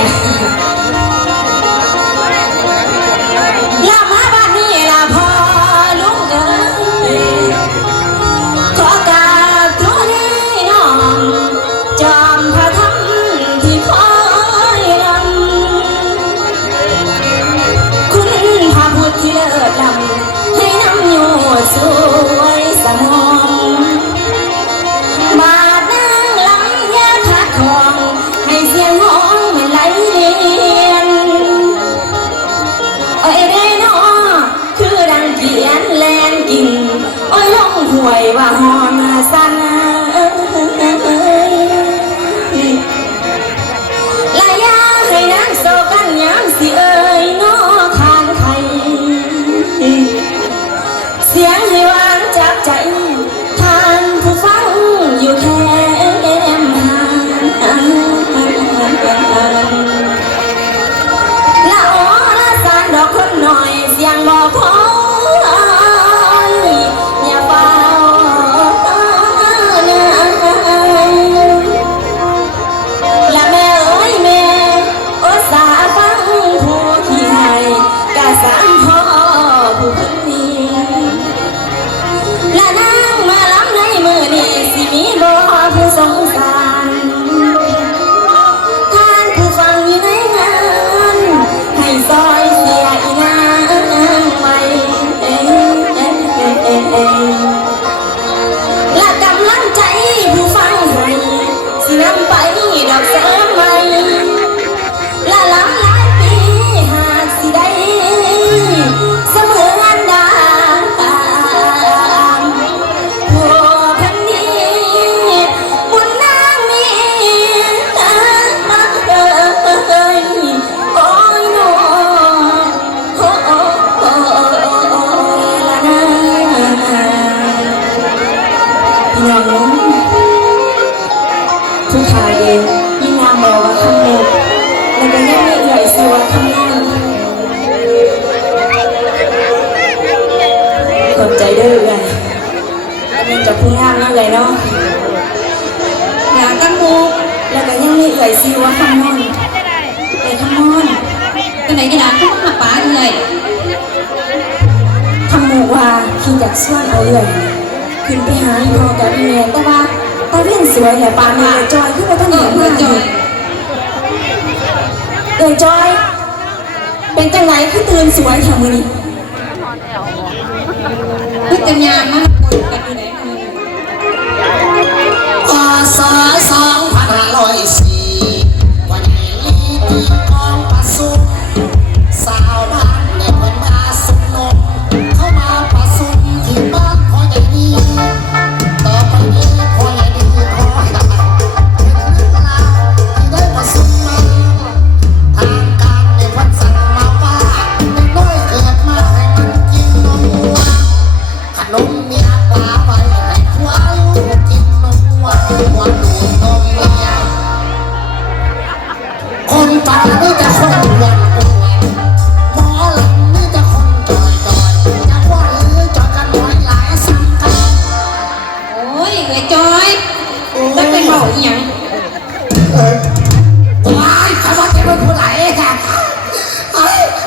Deus. ากชวนเอาเลยขึ้นไปหาพอกับเมียแต่ว่าตาเวียนสวยแหละปานนี้เลยจอยขึ้นมาต้องเห็นมาจอยเอ่ยจอย เป็นจังไรคือตื่นสวยแถวมือนี่คือกันยามมาก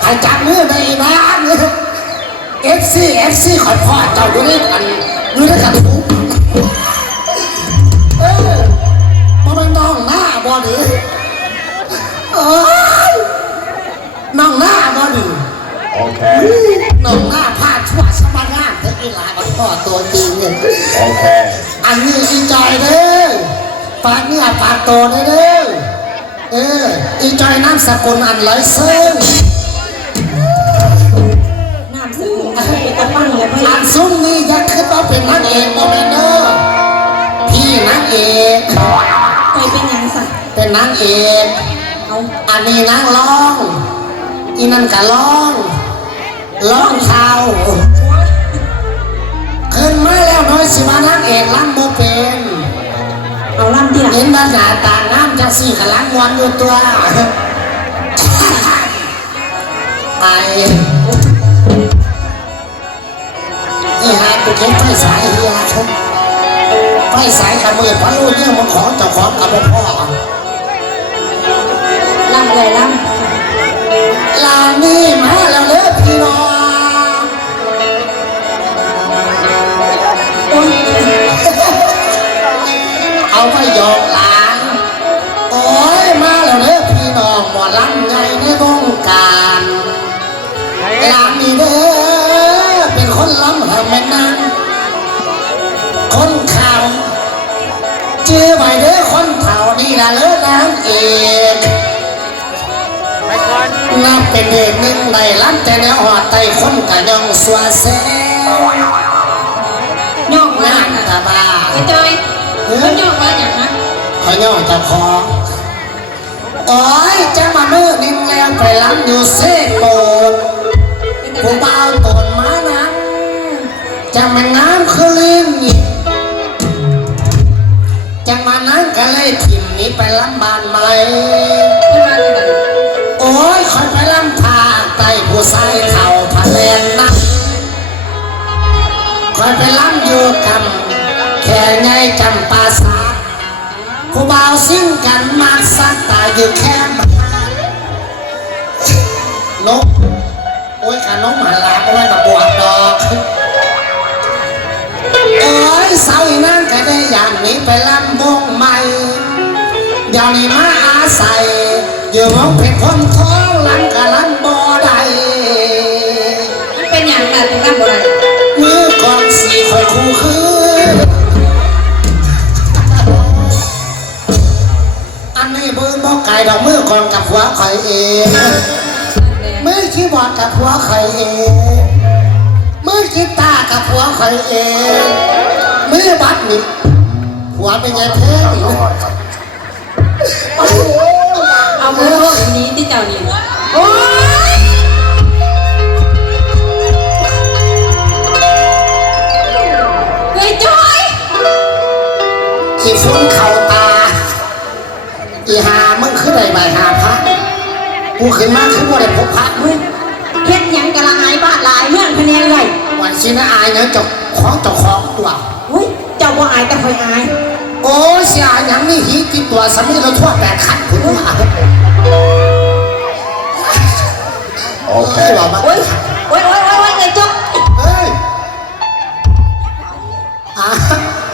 อันจับมือในอีน้ำเนี่ยอฟซีเอฟซีขอพ่อเจ้าดูนี่กันดูนี่กันทุกเออมันเป็นน้องหน้าบอดีเออน้องหน้าบอดีโอเคน้องหน้าพาชั่วสมานางเธออีหลาบันพ่อตัวจริงเนี่ยโอเคอันนี้อีจอยเด้อปากเนี่ยปากโตเด้อเอออีจอยนั่งสกุลอันไรลเซิง อันซุ้มนี่จะขึ้นมาเป็นนางเอกโมเมนเนอร์พี่นางเอกไปเป็นยังสักเป็นนางเอกเอาอันนี้นางร้องอีนั่นก็ร้องร้องเท้าขึ้นมาแล้วน้อยสิมานางเอกล้งโมเป็นเอาล้ำเดียวเห็นบรรดาตาน้ำจะสี่ขลังวันอยู่ตัว ไป อีหาไปเก็บไฟสายเฮียชมไฟสายกับมือพันลูกเนี่ยมันของเจ้าของกับพ่อลำเลยลำลานี่มาแล้วเลยพี่น้องเอาไม่ยอมลา ละเลิศนางเอกนับเป็นเอกหนึ่งในล้านแต่แนวหอดไตคนกะยังสวแซย่องว่างตาบ้าไอ้จอยมันย่องว่าอย่างนะเขาย่อเจ้าของโอ้ยจะมาเมื่อนิ่งแล้วไปล้ำอยู่เซโปดเป็นผู้บ่าวตนมานังจะมันงามคือลิงอีกจะมานั่งก็เลยถิ่ม หนี้ไปลำบานใหม่ที่มาที่ไหนโอ้ยคอยไปลำทางใต้ผู้ชายเท่าพะเลนนักคอยไปลำอยู่กันแค่ไงจำปาสาทผู้บ่าวซิ่งกันมากสักตายอยู่แค่บ้านนกโอ้ยขานมหันหลังเอาไว้กับบวกดอกโอ้ยสาวอีนั่นก็ได้อย่างนี้ไปลำวงใหม่ เดี๋ยวนี้มาอาศัยอยู่ห้องเป็นคนท้องหลังกะลันบ่ได้มันเป็นอย่างแบบถึงรับบ่ได้มือก่อนสี่คอยคู่คืออันนี้เบิ้งบอกไก่ดอกมือก่อนกับหัวข่อยเองมือคีย์บอร์ดกับหัวใครเองมือกีตาร์กับหัวใครเองมือบัดนี่หัวเป็นไงเท่ งเอามือพวกนี้ที่เจ้านี่โอ้ยเฮ้ยจอยอีฟุ้นเข่าตา อีหามึงขึ้นได้ใบหาพระกูขึ้นมาขึ้นบ่ได้พบพระเฮ้ยเฮ็ดหยังกะละอายบ้านหลายเมืองคะแนนเลยวันสินะอายเนี่ยเจกของเจ้าของตัวเฮ้ยเจ้าบ่อายแต่คอยอาย โอ้ยเสียหยังนี่หีติดตัวสามีเราทั่วแปดขันคุณว่าโอเคไม่บอกมาโอ้ยโอ้ยโอ้ยโอ้ยโอ้ยไงจ๊อกเฮ้ยอะ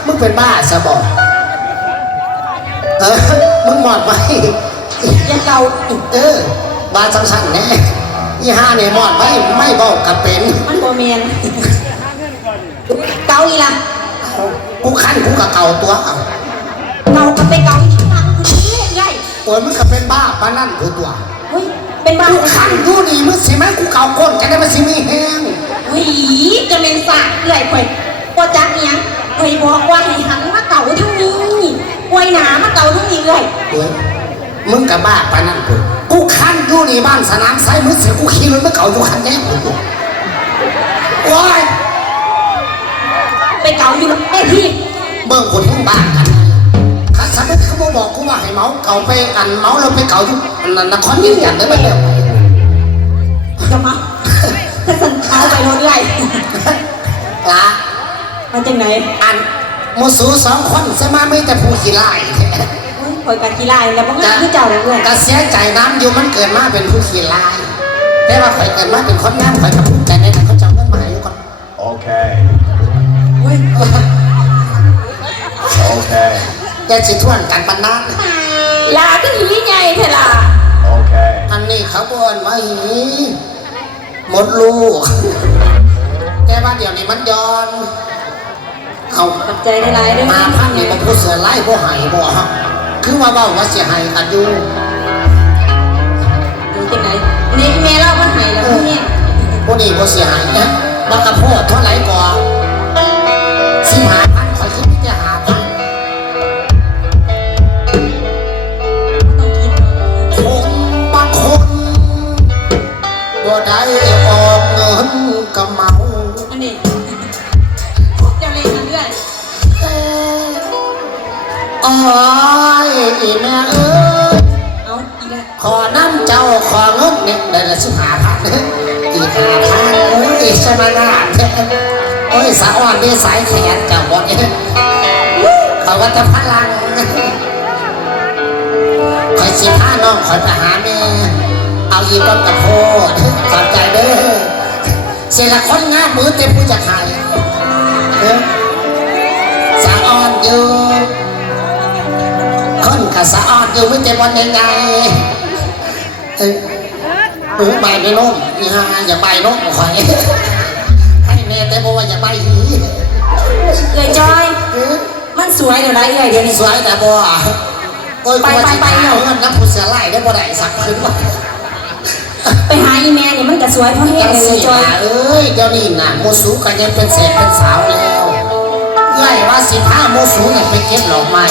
มึงเป็นบ้าซะบอกเออมึงหมดไหมอย่าเกาอีกเออบาจังสันแน่อีห้าเนี่ยหมดไหมไม่บอกกับเป็นมันบ่แมนเกาอีหล่ะกูขั้นกูกับเก่าตัวเอา อ้ยมึงก็เป็นบ้าปานนั่นกูตัวเฮ้ยเป็นบ้ากูขั้นอยู่นี่มึงสิไหมกูเก่าก้นจะได้มาสิมีแห้งเฮ้ยจะเป็นสากเอื่อยข่อยบ่จักเนียงข่อยบอกว่าให้หันมาเกาทั้งนี้อวยหนามาเกาทั้งนี้เลยเอ้ยมึงกับบ้าปานนั่นกูกูขั้นอยู่นี่บ้านสนามไซมึงเสียกูขี่รถมาเก่าอยู่คันแน่กูตัวโอ้ยไปเกาอยู่ไอ้ที่เบิ่งคนทั้งบ้านกันข้า สมัยเขาบอกกูว่าให้เมาเก่าไปอันเมาแล้วไปเก่าอยู่อันนั้นนครยิ่งจันทร์ได้ไหมเด้อจะมาถ้าสันเอาไปรถใหญ่ละมาจากไหนอันหมูสูสองคนสมาไม่แต่ผู้ขี้ไล่เฮ้ยข่อยกับกีฬาแล้วบ่งานคือเจ้าเลยเพื่อนก็เสียใจน้ำอยู่มันเกิดมาเป็นผู้ขี้ไล่แต่ว่าข่อยเกิดมาเป็นคนงามข่อยกับผู้ใจในนั้นเขาจำเงินมาให้อยู่ก่อนโอเคเฮ้ยโอเค อย่าสิทวนกันปานนั้นลาก็หีใหญ่เถอะล่ะโอเค อันนี้เขาบอนมาหีหมดลูก แต่ว่าเดี๋ยวนี้มันย้อน เขาขอบใจได้หลายๆเด้วยมาพันนี่มันพูดเสือไล่บ่ใหายบ่ฮะคือว่าเบ้าว่าเสียหายกันอยู่อยู่ที่ไหนนี่แม่เล่าว่าหายแล้วพี่เนี่ยพวกนี้บ่เสียหายนะบักกะโพดเท่าไหร่ก่อนสิหาพัน อ้ยอีแม่เอ้ยเอาอีกแล้วขอน้ำเจ้าขอเงินเนี่ยได้ละสิบห้าพันอีกห้าพันเอ้ยสมานาโอ้ยสะอ่อนได้สายแขนเจ้าบดเนี่ยเขาว่าจะพลังคอยสิพาน้องคอยไปหาแม่เอาอีกต้นกระโพดขอบใจเด้อเสียละคนงามมือเต็มผู้จะขายเอ้ยสะอ่อนอยู่ คนกับสะออดอยู่ไม่เต็มวันยังไงเออเออใบไม่น้มอีห่าอย่าใบน้มข่อยให้แม่แต่บอกว่าอย่าใบหีเอ้ยจอย มันสวยเดี๋ยวไรเอ้ยเดี๋ยวนี้สวยแต่บ่อะโอ้ยไปไปไปเนาเงินน้ำผู้เสียไล่ได้บ่ได้สักคืนว่าไปหาอีแม่เนี่ยมันก็สวยเพราะแห้จังงเลยจอยเอ้ยเดี๋ยวนี้น่ะโมสูกันยังเป็นเศษเป็นสาวแล้วเอ้ยว่าสิพาโมสูน่ะไปเก็บดอกไม้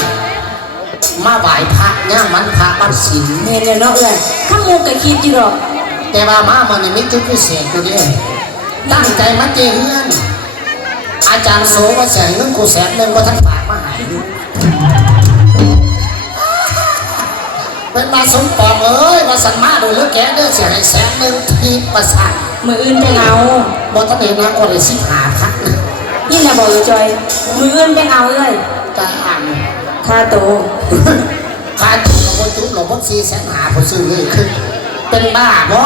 มาไหว้พระย่ามมันพระมันศีลเห็นเลยเนาะเอ้ยข้ามูกก็คิดอยู่ดอกแต่ว่ามามันนี่มีจุดพิเศษอยู่เด้ตั้งใจมาเจเฮือนอาจารย์โสว่าแสนเงินกูแสนหนึ่งว่าท่านฝากมาใหายเป็นมาสมปองเอ้ยมาสันมาโดยเลือกแกเด้อเสียให้แสนหนึ่งทีประสาทมืออื่นไปเอาบ่ท่านเห็นนะคนเลยสิหาพักนะนี่นะบอกเอ้ยจอยมืออื่นไปเอาเอ้ยตาอ่าน ค่าตัวขาดตัวคนจุ๊บหลงวัคซีแสนหาผู้ซื้อเลยคือเป็นบ้าบ่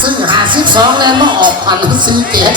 ซื้อหาสิบสองแล้วมาออกพันซื้อเจ็ด